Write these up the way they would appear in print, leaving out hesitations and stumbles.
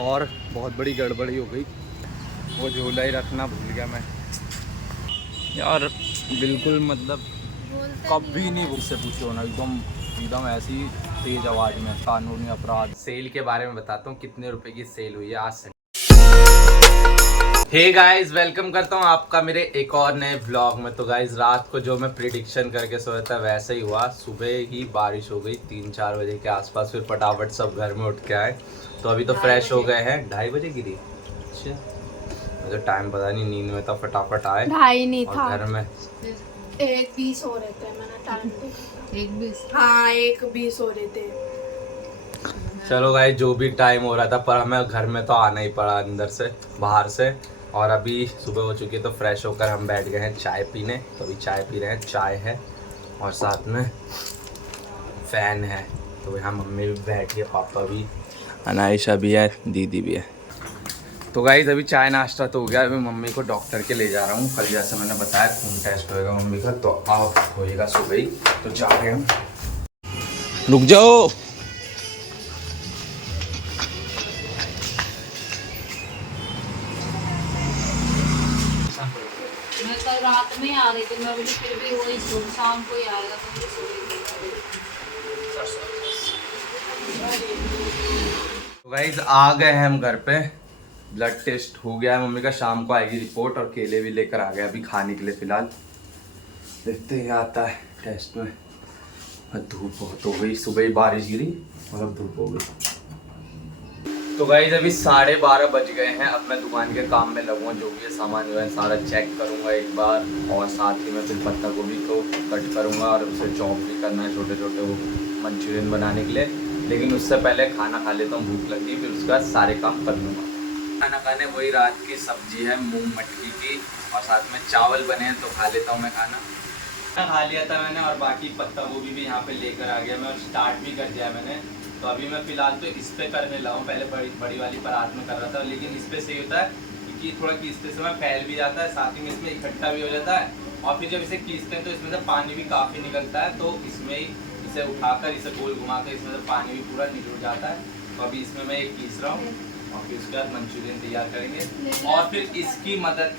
और बहुत बड़ी गड़बड़ी हो गई, वो झोला ही रखना भूल गया मैं यार। बिल्कुल मतलब कभी नहीं मुझसे पूछो ना, एकदम एकदम ऐसी तेज आवाज़ में। कानूनी अपराध सेल के बारे में बताता हूँ, कितने रुपए की सेल हुई है आज से। हे गाइस, वेलकम करता हूँ आपका मेरे एक और नए व्लॉग में। तो गाइस, रात को जो मैं प्रिडिक्शन करके सोया था वैसे ही हुआ। सुबह ही बारिश हो गई 3-4 बजे के आसपास, फिर फटाफट सब घर में उठ के आए। तो अभी तो फ्रेश हो गए हैं। 2:30 बजे गिरी। अच्छा, मुझे टाइम पता नहीं, नींद में था, फटाफट आए। 2:30 नहीं और था, घर में 1:20 हो रहे थे। मैंने टाइम देखा 1:20। हाँ 1:20 हो रहे थे। चलो गाइस, जो भी टाइम हो रहा था, पर हमें घर में तो आना ही पड़ा, अंदर से बाहर से। और अभी सुबह हो चुकी है, तो फ्रेश होकर हम बैठ गए हैं चाय पीने। तो अभी चाय पी रहे हैं, चाय है और साथ में फैन है। तो यहाँ मम्मी भी बैठी है, पापा भी, अनायशा भी है, दीदी भी है। तो गाइस, अभी चाय नाश्ता तो हो गया। अभी मम्मी को डॉक्टर के ले जा रहा हूँ। कल जैसे मैंने बताया खून टेस्ट होएगा मम्मी का, तो आप होएगा सुबह ही। तो जा रहे हैं हम। रुक जाओ। मैं कल रात में आ रही थी, मैं बोली फिर भी वही शाम को ही आएगा तो मुझे तो गाइस, आ गए हैं हम घर पे। ब्लड टेस्ट हो गया है मम्मी का, शाम को आएगी रिपोर्ट। और केले भी लेकर आ गए अभी खाने के लिए। फिलहाल देखते हैं आता है टेस्ट में। धूप बहुत हो गई, सुबह ही बारिश गिरी और अब धूप हो गई। तो गाइस, अभी 12:30 बज गए हैं। अब मैं दुकान के काम में लगूंगा, जो भी सामान जो है सारा चेक करूंगा एक बार। और साथ ही मैं फिर पत्ता गोभी को कट करूंगा और उसे चॉप भी करना है, छोटे छोटे वो मंचूरियन बनाने के लिए। लेकिन उससे पहले खाना खा लेता हूँ, भूख लगी, फिर उसके बाद सारे काम कर लूँगा। खाना खाने वही रात की सब्जी है, मूंग मटकी की, और साथ में चावल बने हैं, तो खा लेता हूँ मैं खाना खा लिया था मैंने। और बाकी पत्ता गोभी भी यहाँ पे लेकर आ गया मैं, और स्टार्ट भी कर दिया मैंने। तो अभी मैं फिलहाल तो इस पे करने लगा हूँ। पहले बड़ी वाली परात में कर रहा था, लेकिन इस पे सही होता है क्योंकि थोड़ा खींचते समय फैल भी जाता है, साथ ही में इसमें इकट्ठा भी हो जाता है। और फिर जब इसे खींचते हैं तो इसमें से पानी भी काफ़ी निकलता है। तो इसमें ही इसे उठाकर इसे गोल घुमाकर इसमें से पानी भी पूरा निकल जाता है। तो अभी इसमें मैं एक खींच रहा हूँ और फिर उसके बाद मंचूरियन तैयार करेंगे। और फिर इसकी मदद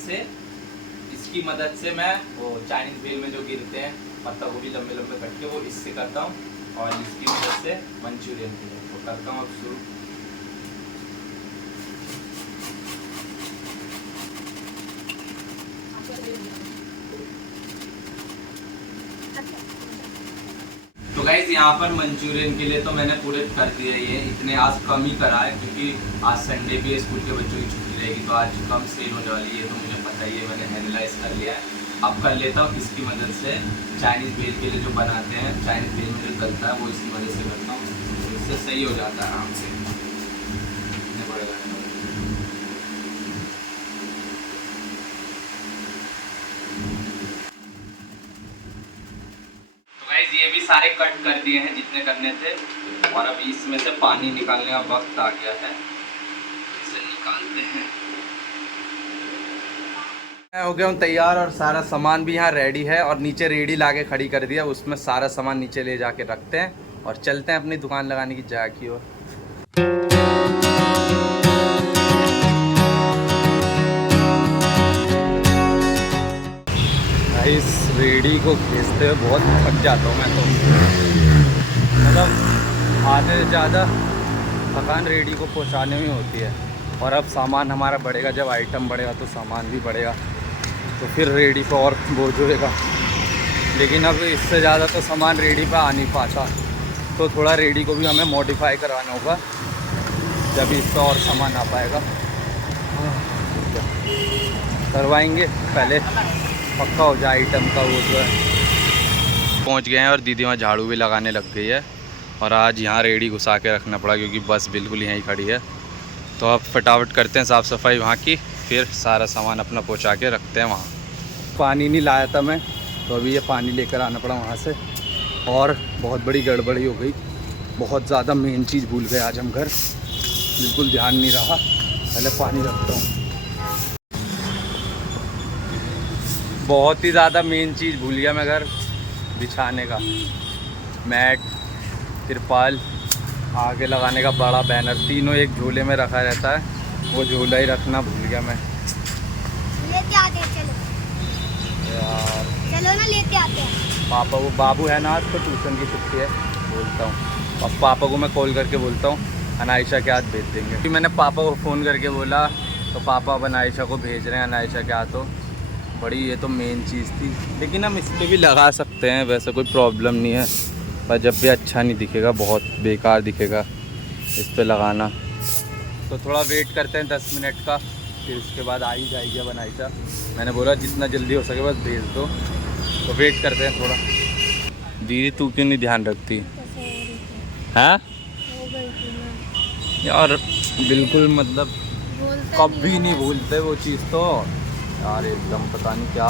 से मैं वो चाइनीज भेल में जो गिरते हैं पत्ता गोभी लंबे लंबे कट के, वो इससे करता हूँ। और इसकी मदद से मंचूरियन के लिए वो करता हूँ अब शुरू। तो गाइस, यहाँ पर मंचूरियन के लिए तो मैंने पूरे कर दिए। ये इतने आज कम ही करा है क्योंकि आज संडे भी है, स्कूल के बच्चों की छुट्टी रहेगी, तो आज कम सेल होने वाली है। तो मुझे पता ही है, मैंने एनालाइज कर लिया है। अब कर लेता हूँ इसकी मदद से। चाइनीज़ भेल के लिए जो बनाते हैं, चाइनीज़ भेल में जो गलता है वो इसकी मदद से करता हूँ, तो इससे सही हो जाता है आराम से। तो गाइस, ये भी सारे कट कर दिए हैं जितने करने थे। और अभी इसमें से पानी निकालने का वक्त आ गया है, इसे निकालते हैं। हो गया हूँ तैयार और सारा सामान भी यहाँ रेडी है। और नीचे रेडी लाके खड़ी कर दिया, उसमें सारा सामान नीचे ले जाके रखते हैं और चलते हैं अपनी दुकान लगाने की जगह की ओर। इस रेडी को खींचते हुए बहुत थक जाता हूँ मैं तो, मतलब आधे से ज़्यादा थकान रेडी को पहुँचाने में होती है। और अब सामान हमारा बढ़ेगा, जब आइटम बढ़ेगा तो सामान भी बढ़ेगा, तो फिर रेडी पर और बोझ होएगा। लेकिन अब इससे ज़्यादा तो सामान रेडी पर आ नहीं पाता, तो थोड़ा रेडी को भी हमें मॉडिफाई कराना होगा, जब इस पर और सामान आ पाएगा। करवाएंगे, पहले पक्का हो जाए आइटम का वो जो है। पहुंच गए हैं और दीदी वहाँ झाड़ू भी लगाने लग गई है। और आज यहाँ रेडी घुसा के रखना पड़ा क्योंकि बस बिल्कुल यहीं खड़ी है। तो अब फटाफट करते हैं साफ़ सफाई वहाँ की, फिर सारा सामान अपना पहुँचा के रखते हैं वहाँ। पानी नहीं लाया था मैं, तो अभी ये पानी लेकर आना पड़ा वहाँ से। और बहुत बड़ी गड़बड़ी हो गई, बहुत ज़्यादा मेन चीज़ भूल गए आज हम घर, बिल्कुल ध्यान नहीं रहा। पहले पानी रखता हूँ। बहुत ही ज़्यादा मेन चीज़ भूल गया मैं घर बिछाने का, मैट, तिरपाल, आगे लगाने का बड़ा बैनर, तीनों एक झूले में रखा रहता है, वो झूला ही रखना भूल गया मैं लेते आते हैं, चलो यार। चलो ना लेते आते हैं। पापा वो बाबू है ना, आज तो ट्यूशन की छुट्टी है, बोलता हूँ अब पापा को मैं कॉल करके बोलता हूँ अनायशा के हाथ भेज देंगे। फिर मैंने पापा को फ़ोन करके बोला तो पापा अब अनायशा को भेज रहे हैं अनायशा के हाथों। बड़ी ये तो मेन चीज़ थी, लेकिन हम इस पर भी लगा सकते हैं, वैसे कोई प्रॉब्लम नहीं है, पर जब भी अच्छा नहीं दिखेगा, बहुत बेकार दिखेगा इस पर लगाना। तो थोड़ा वेट करते हैं 10 मिनट का, फिर उसके बाद आ ही जाएगी अब अनायशा। मैंने बोला जितना जल्दी हो सके बस भेज दो, तो वेट करते हैं थोड़ा। दीदी तू क्यों नहीं ध्यान रखती हैं यार? बिल्कुल मतलब कभी नहीं भूलते वो चीज़ तो यार, एकदम पता नहीं क्या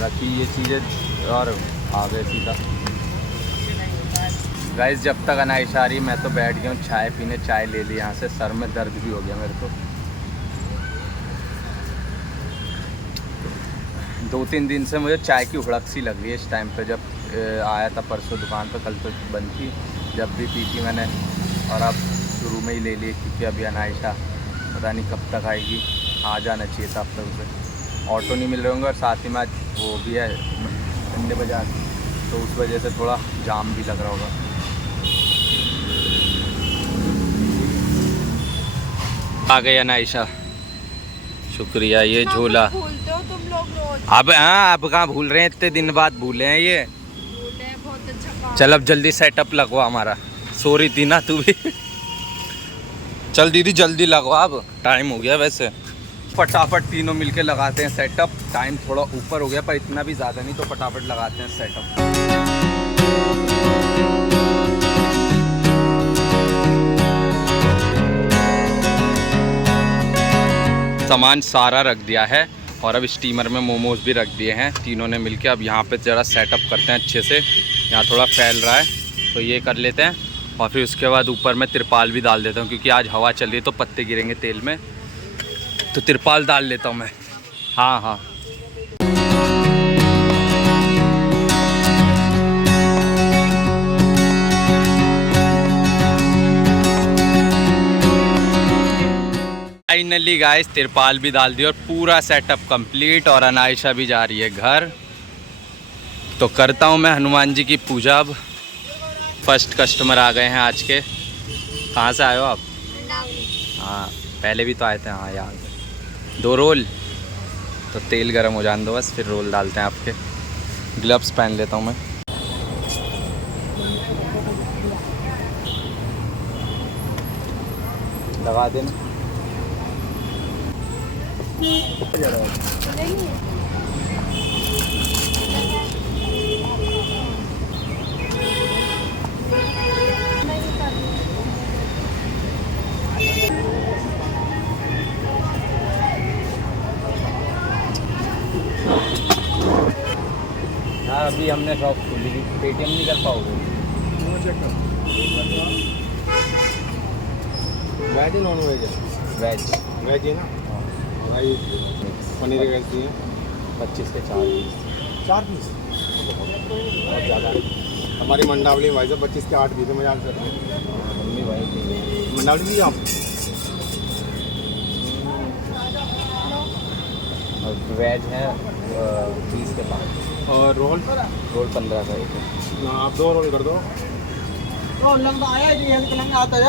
रखी ये चीज़ें और आ गए सीधा। गाइस जब तक अनायशा आ रही मैं तो बैठ गया हूँ चाय पीने, चाय ले ली यहाँ से, सर में दर्द भी हो गया मेरे को। 2-3 दिन से मुझे चाय की उड़क सी लग रही है इस टाइम पे। जब आया था परसों दुकान पे, कल तो बंद थी, जब भी पी थी मैंने, और अब शुरू में ही ले ली क्योंकि अभी अनायशा पता नहीं कब तक आएगी। आ जाना चाहिए था अब तक उसे, ऑटो नहीं मिल रहे होंगे और साथ ही में आज वो भी है मंडी बाजार, तो उस वजह से थोड़ा जाम भी लग रहा होगा। आ गई अनायशा, शुक्रिया ये झूला। भूलते हो तुम लोग रोज। अब हाँ, अब कहाँ भूल रहे हैं, इतने दिन बाद भूले हैं ये। भूलते हैं, बहुत अच्छा काम। चल अब जल्दी सेटअप लगवा हमारा, सो रही थी ना तू भी। चल दीदी जल्दी लगवा, अब टाइम हो गया वैसे। फटाफट तीनों मिलके लगाते हैं सेटअप। टाइम थोड़ा ऊपर हो गया पर इतना भी ज़्यादा नहीं, तो फटाफट लगाते हैं सेटअप। सामान सारा रख दिया है और अब स्टीमर में मोमोज भी रख दिए हैं तीनों ने मिलके। अब यहाँ पे ज़रा सेटअप करते हैं अच्छे से, यहाँ थोड़ा फैल रहा है तो ये कर लेते हैं, और फिर उसके बाद ऊपर में तिरपाल भी डाल देता हूँ क्योंकि आज हवा चल रही है तो पत्ते गिरेंगे तेल में, तो तिरपाल डाल लेता हूँ मैं। हाँ हाँ फाइनली गाइस तिरपाल भी डाल दी और पूरा सेटअप कंप्लीट, और अनायशा भी जा रही है घर। तो करता हूँ मैं हनुमान जी की पूजा अब। फर्स्ट कस्टमर आ गए हैं आज के। कहाँ से आए हो आप? हाँ पहले भी तो आए थे। हाँ याद है। 2 रोल, तो तेल गरम हो जाने दो बस, फिर रोल डालते हैं आपके। ग्लव्स पहन लेता हूँ मैं। लगा देना। हाँ अभी हमने शॉप खोली थी, पेटीएम नहीं कर पाओगे? Veg non veg? Veg veg है ना भाई। पनीर कैसी है? 25 के 4 पीस। 4 पीस बहुत ज़्यादा है। हमारी मंडावली भाई साहब 25 के 8 पीस है, मजाक करते हैं। मम्मी भाई मंडावली भी आप? और वेज है 20 के 5। और रोल? रोल 15 का एक है। ना आप 2 रोल कर दो। तो लंग आया है, लंग आता है।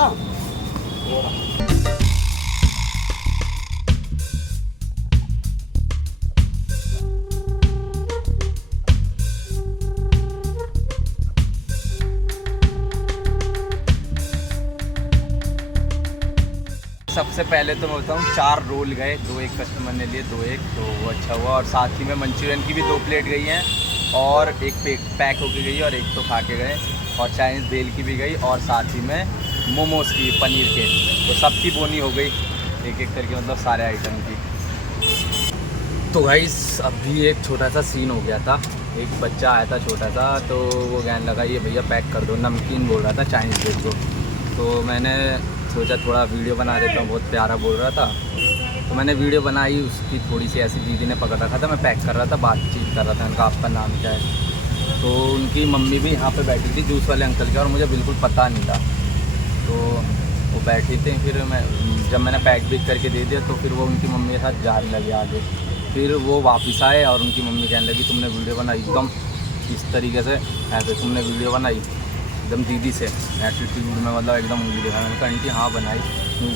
सबसे पहले तो मैं बताऊँ 4 रोल गए, 2 एक कस्टमर ने लिए, 2 एक, तो वो अच्छा हुआ। और साथ ही में मंचूरियन की भी 2 प्लेट गई हैं, और एक पैक होके गई और एक तो खा के गए, और चाइनीज़ भेल की भी गई, और साथ ही में मोमोज़ की पनीर के, तो सबकी बोनी हो गई एक एक करके, मतलब सारे आइटम की। तो गाइस अभी एक छोटा सा सीन हो गया था। एक बच्चा आया था छोटा सा, तो वो कहने लगा ये भैया पैक कर दो, नमकीन बोल रहा था चाइनीज़ भेल को। तो मैंने सोचा थोड़ा वीडियो बना देता हूँ, बहुत प्यारा बोल रहा था, तो मैंने वीडियो बनाई उसकी। थोड़ी सी ऐसी दीदी ने पकड़ रखा था, मैं पैक कर रहा था, बातचीत कर रहा था, उनका आपका नाम क्या है। तो उनकी मम्मी भी यहाँ पे बैठी थी, जूस वाले अंकल के, और मुझे बिल्कुल पता नहीं था। तो वो बैठी थी। फिर जब मैंने पैक भी करके दे दिया तो फिर वो उनकी मम्मी के साथ जाने लगे आगे। फिर वो वापस आए और उनकी मम्मी कहने लगी तुमने वीडियो बनाई एकदम इस तरीके से, ऐसे तुमने वीडियो बनाई एकदम दीदी से एटीट्यूड में, मतलब एकदम उंगली दिखा। मैंने कहा आंटी हाँ बनाई,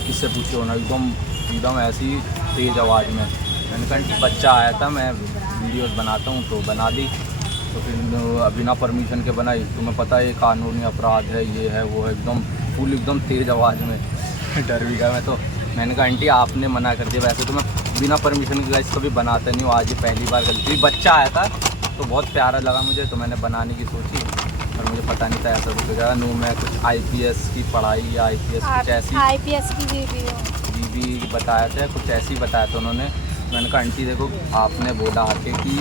किससे पूछो ना, एकदम ऐसी तेज़ आवाज़ में। मैंने कहा आंटी बच्चा आया था, मैं वीडियोस बनाता हूँ तो बना दी, तो फिर बिना परमिशन के बनाई, तुम्हें पता है ये कानूनी अपराध है, ये है वो है, एकदम तेज़ आवाज़ में। डर भी गया मैं तो। मैंने कहा आंटी आपने मना कर दिया, वैसे तो मैं बिना परमिशन के गाइस कभी बनाता नहीं हूँ, आज ये पहली बार गलती। बच्चा आया था तो बहुत प्यारा लगा मुझे, तो मैंने बनाने की सोची और मुझे पता नहीं था ऐसा कुछ हो जाएगा। नू मैं कुछ IPS की पढ़ाई या IPS कुछ ऐसी IPS की बीबी बताया था, कुछ ऐसी बताया था उन्होंने। मैंने कहा आंटी देखो आपने बोला आके कि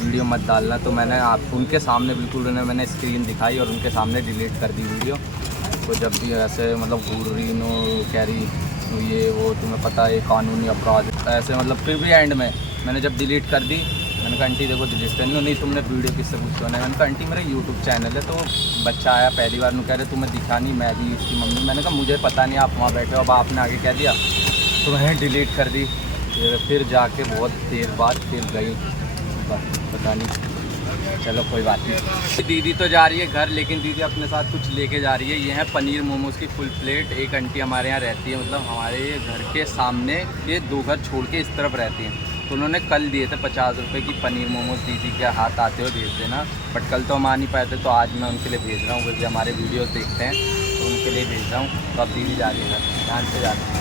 वीडियो मत डालना, तो मैंने आप उनके सामने बिल्कुल उन्हें मैंने स्क्रीन दिखाई और उनके सामने डिलीट कर दी वीडियो। तो जब भी ऐसे मतलब घूर रही नो कह रही ये वो तुम्हें पता है कानूनी अपराध ऐसे, मतलब फिर भी एंड में मैंने जब डिलीट कर दी, मैंने कहा आंटी देखो डिलीट कर नहीं, तुमने वीडियो किससे पूछो ना। मैंने कहा आंटी मेरा यूट्यूब चैनल है, तो बच्चा आया पहली बार, कह रहे तुम्हें दिखा नहीं, मैं ही इसकी मम्मी। मैंने कहा मुझे पता नहीं, आप वहाँ बैठे हो, अब आपने आगे कह दिया तो मैंने डिलीट कर दी। फिर जाके बहुत देर बाद फिर गई, पता नहीं, चलो कोई बात नहीं। दीदी तो जा रही है घर, लेकिन दीदी अपने साथ कुछ लेके जा रही है। ये है पनीर मोमोज की फुल प्लेट। एक आंटी हमारे यहाँ रहती है, मतलब हमारे घर के सामने के 2 घर छोड़ के इस तरफ रहती हैं, तो उन्होंने कल दिए थे 50 रुपये की पनीर मोमोज, दीदी के हाथ आते हुए भेज देना। बट कल तो हम आ नहीं पाए थे, तो आज मैं उनके लिए भेज रहा हूँ, क्योंकि हमारे वीडियोस देखते हैं तो उनके लिए भेज रहा हूँ। तो अब दीदी जा रही है घर, ध्यान से जाती है।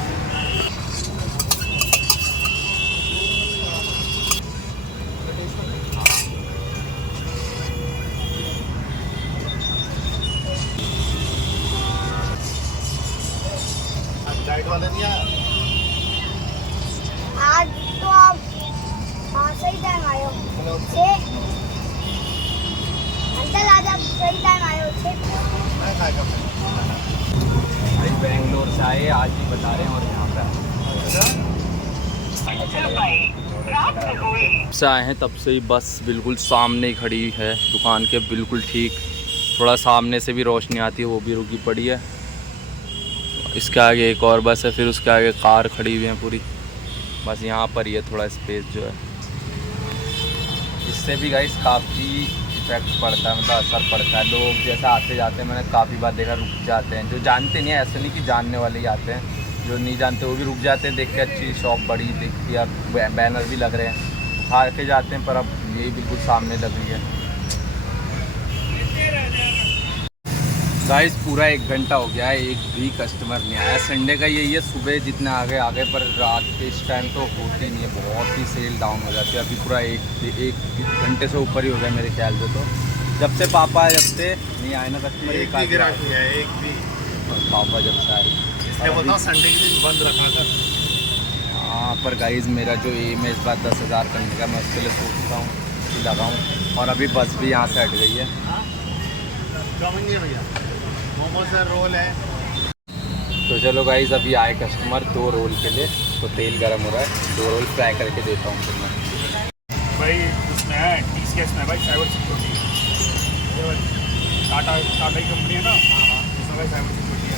डाइट वाले नहीं आया आज तो आप सही टाइम आए हो। अंकल आज आप सही टाइम आए हो। मैं खाएगा भाई बेंगलोर से आए, आज ही बता रहे हैं, और यहाँ पे से आए हैं तब से ही बस बिल्कुल सामने ही खड़ी है दुकान के बिल्कुल ठीक, थोड़ा सामने से भी रोशनी आती है, वो भी रुकी पड़ी है। इसके आगे एक और बस है, फिर उसके आगे कार खड़ी हुई है पूरी, बस यहाँ पर ही है थोड़ा स्पेस जो है। इससे भी गाइस काफ़ी इफेक्ट पड़ता है, मतलब असर पड़ता है। लोग जैसे आते जाते हैं, मैंने काफ़ी बार देखा रुक जाते हैं, जो जानते नहीं है, ऐसे नहीं कि जानने वाले ही आते हैं, जो नहीं जानते वो भी रुक जाते हैं, देख के अच्छी शॉप बड़ी दिखती है, बैनर भी लग रहे हैं, उठा के जाते हैं, पर अब यही बिल्कुल सामने लग रही है। गाइस पूरा 1 घंटा हो गया है, एक भी कस्टमर नहीं आया। संडे का यही है, सुबह जितने आ गए, पर रात के इस टाइम तो होती नहीं है, बहुत ही सेल डाउन हो जाती है। अभी पूरा एक घंटे से ऊपर ही हो गया मेरे ख्याल से, तो जब से पापा जब से नहीं आए ना कस्टमर, एक भी गिराक नहीं है, एक भी। पापा जब से आए, इसलिए बताओ संडे के दिन बंद रखा कर। हाँ पर गाइस मेरा जो एम है इस बार 10,000 करने का, मैं उसके लिए सोचता हूँ कि लगाऊँ, और अभी बस भी यहाँ से हट गई है। चाउमीन नहीं है भैया, मोमोज है, रोल है। तो चलो गाइस अभी आए कस्टमर 2 रोल के लिए, तो तेल गर्म हो रहा है, 2 रोल फ्राई करके देता हूँ फिर मैं। भाई उसमें है TCS में भाई साइबर सिक्योरिटी, टाटा की कंपनी है ना, उसमें भाई साइबर सिक्योरिटी है।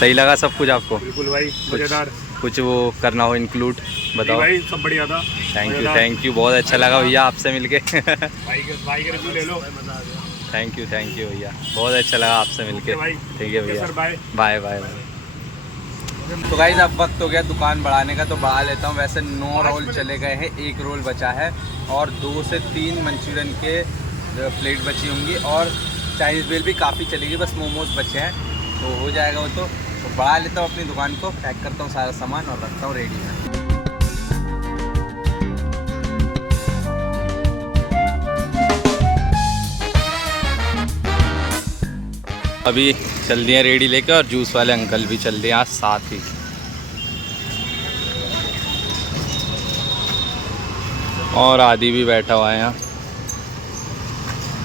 सही लगा सब कुछ आपको? बिल्कुल भाई मज़ेदार। कुछ वो करना हो इंक्लूड बताओ। भाई सब बढ़िया था। थैंक यू बहुत अच्छा लगा भैया आपसे मिलके। भाई का रिव्यू ले लो। थैंक यू भैया, बहुत अच्छा लगा आपसे मिलके। ठीक है भैया, बाय बाय। तो गाइस अब वक्त हो गया दुकान बढ़ाने का, तो बढ़ा लेता हूँ। वैसे 9 रोल चले गए हैं, 1 रोल बचा है, और 2 से 3 मंचूरियन के प्लेट बची होंगी, और चाइनीज़ बेल भी काफ़ी चलेगी, बस मोमोज बचे हैं, तो हो जाएगा वो। तो बढ़ा लेता हूँ अपनी दुकान को, पैक करता हूँ सारा सामान और रखता हूँ रेडी में। अभी चल दिए रेडी लेके, और जूस वाले अंकल भी चल दिए आज साथ ही। और आदि भी बैठा हुआ है यहाँ।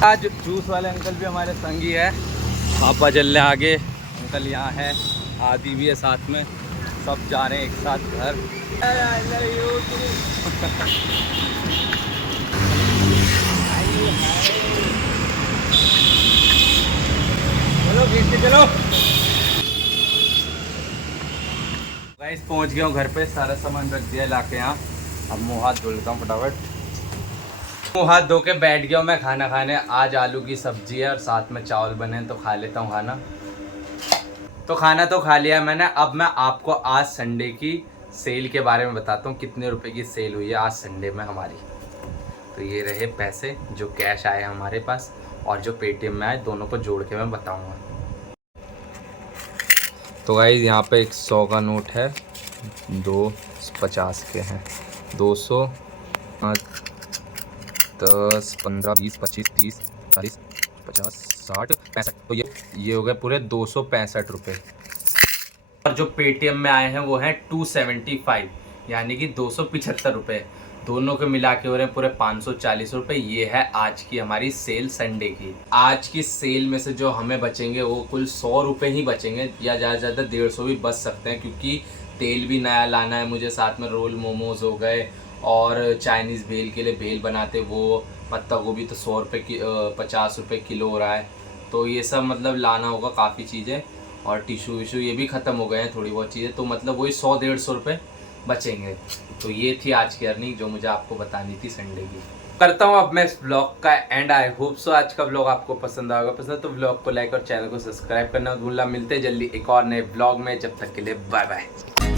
आज जूस वाले अंकल भी हमारे संगी है। पापा चल रहे आगे, अंकल यहाँ है, आदि भी है साथ में, सब जा रहे हैं एक साथ घर। चलो गेट से चलो। गाइस पहुंच गया हूँ घर पे, सारा सामान रख दिया लाके यहाँ। अब मुँह हाथ धो लेता हूँ फटाफट। मुँह हाथ धो के बैठ गया हूँ मैं खाना खाने। आज आलू की सब्जी है और साथ में चावल बने हैं, तो खा लेता हूँ खाना। तो खाना तो खा लिया मैंने। अब मैं आपको आज संडे की सेल के बारे में बताता हूँ, कितने रुपए की सेल हुई है आज संडे में हमारी। तो ये रहे पैसे जो कैश आए हमारे पास और जो पेटीएम में आए, दोनों को जोड़ के मैं बताऊँगा। तो गाइस यहाँ पे एक 100 का नोट है, 2 50 के हैं, 200, 10, 15, 20, 25, 30, 40, 50, 60, 65। तो ये हो गए पूरे 265 रुपये। और जो पेटीएम में आए हैं वो हैं 275, यानी कि 275 रुपये। दोनों के मिला के हो रहे हैं पूरे 540 रुपये। ये है आज की हमारी सेल संडे की। आज की सेल में से जो हमें बचेंगे वो कुल 100 रुपये ही बचेंगे, या ज़्यादा से ज़्यादा 150 भी बच सकते हैं, क्योंकि तेल भी नया लाना है मुझे, साथ में रोल मोमोज हो गए और चाइनीज़ भेल के लिए भेल बनाते वो, पत्ता गोभी तो 100 रुपये की 50 रुपये किलो हो रहा है। तो ये सब मतलब लाना होगा काफ़ी चीज़ें, और टिशू विशू ये भी ख़त्म हो गए हैं थोड़ी बहुत चीज़ें, तो मतलब वही 100-150 रुपये बचेंगे। तो ये थी आज की अर्निंग जो मुझे आपको बतानी थी संडे की। करता हूँ अब मैं इस ब्लॉग का एंड। आई होप सो आज का ब्लॉग आपको पसंद आएगा। पसंद तो ब्लॉग को लाइक और चैनल को सब्सक्राइब करना भूलना। मिलते हैं जल्दी एक और नए ब्लॉग में, जब तक के लिए बाय बाय।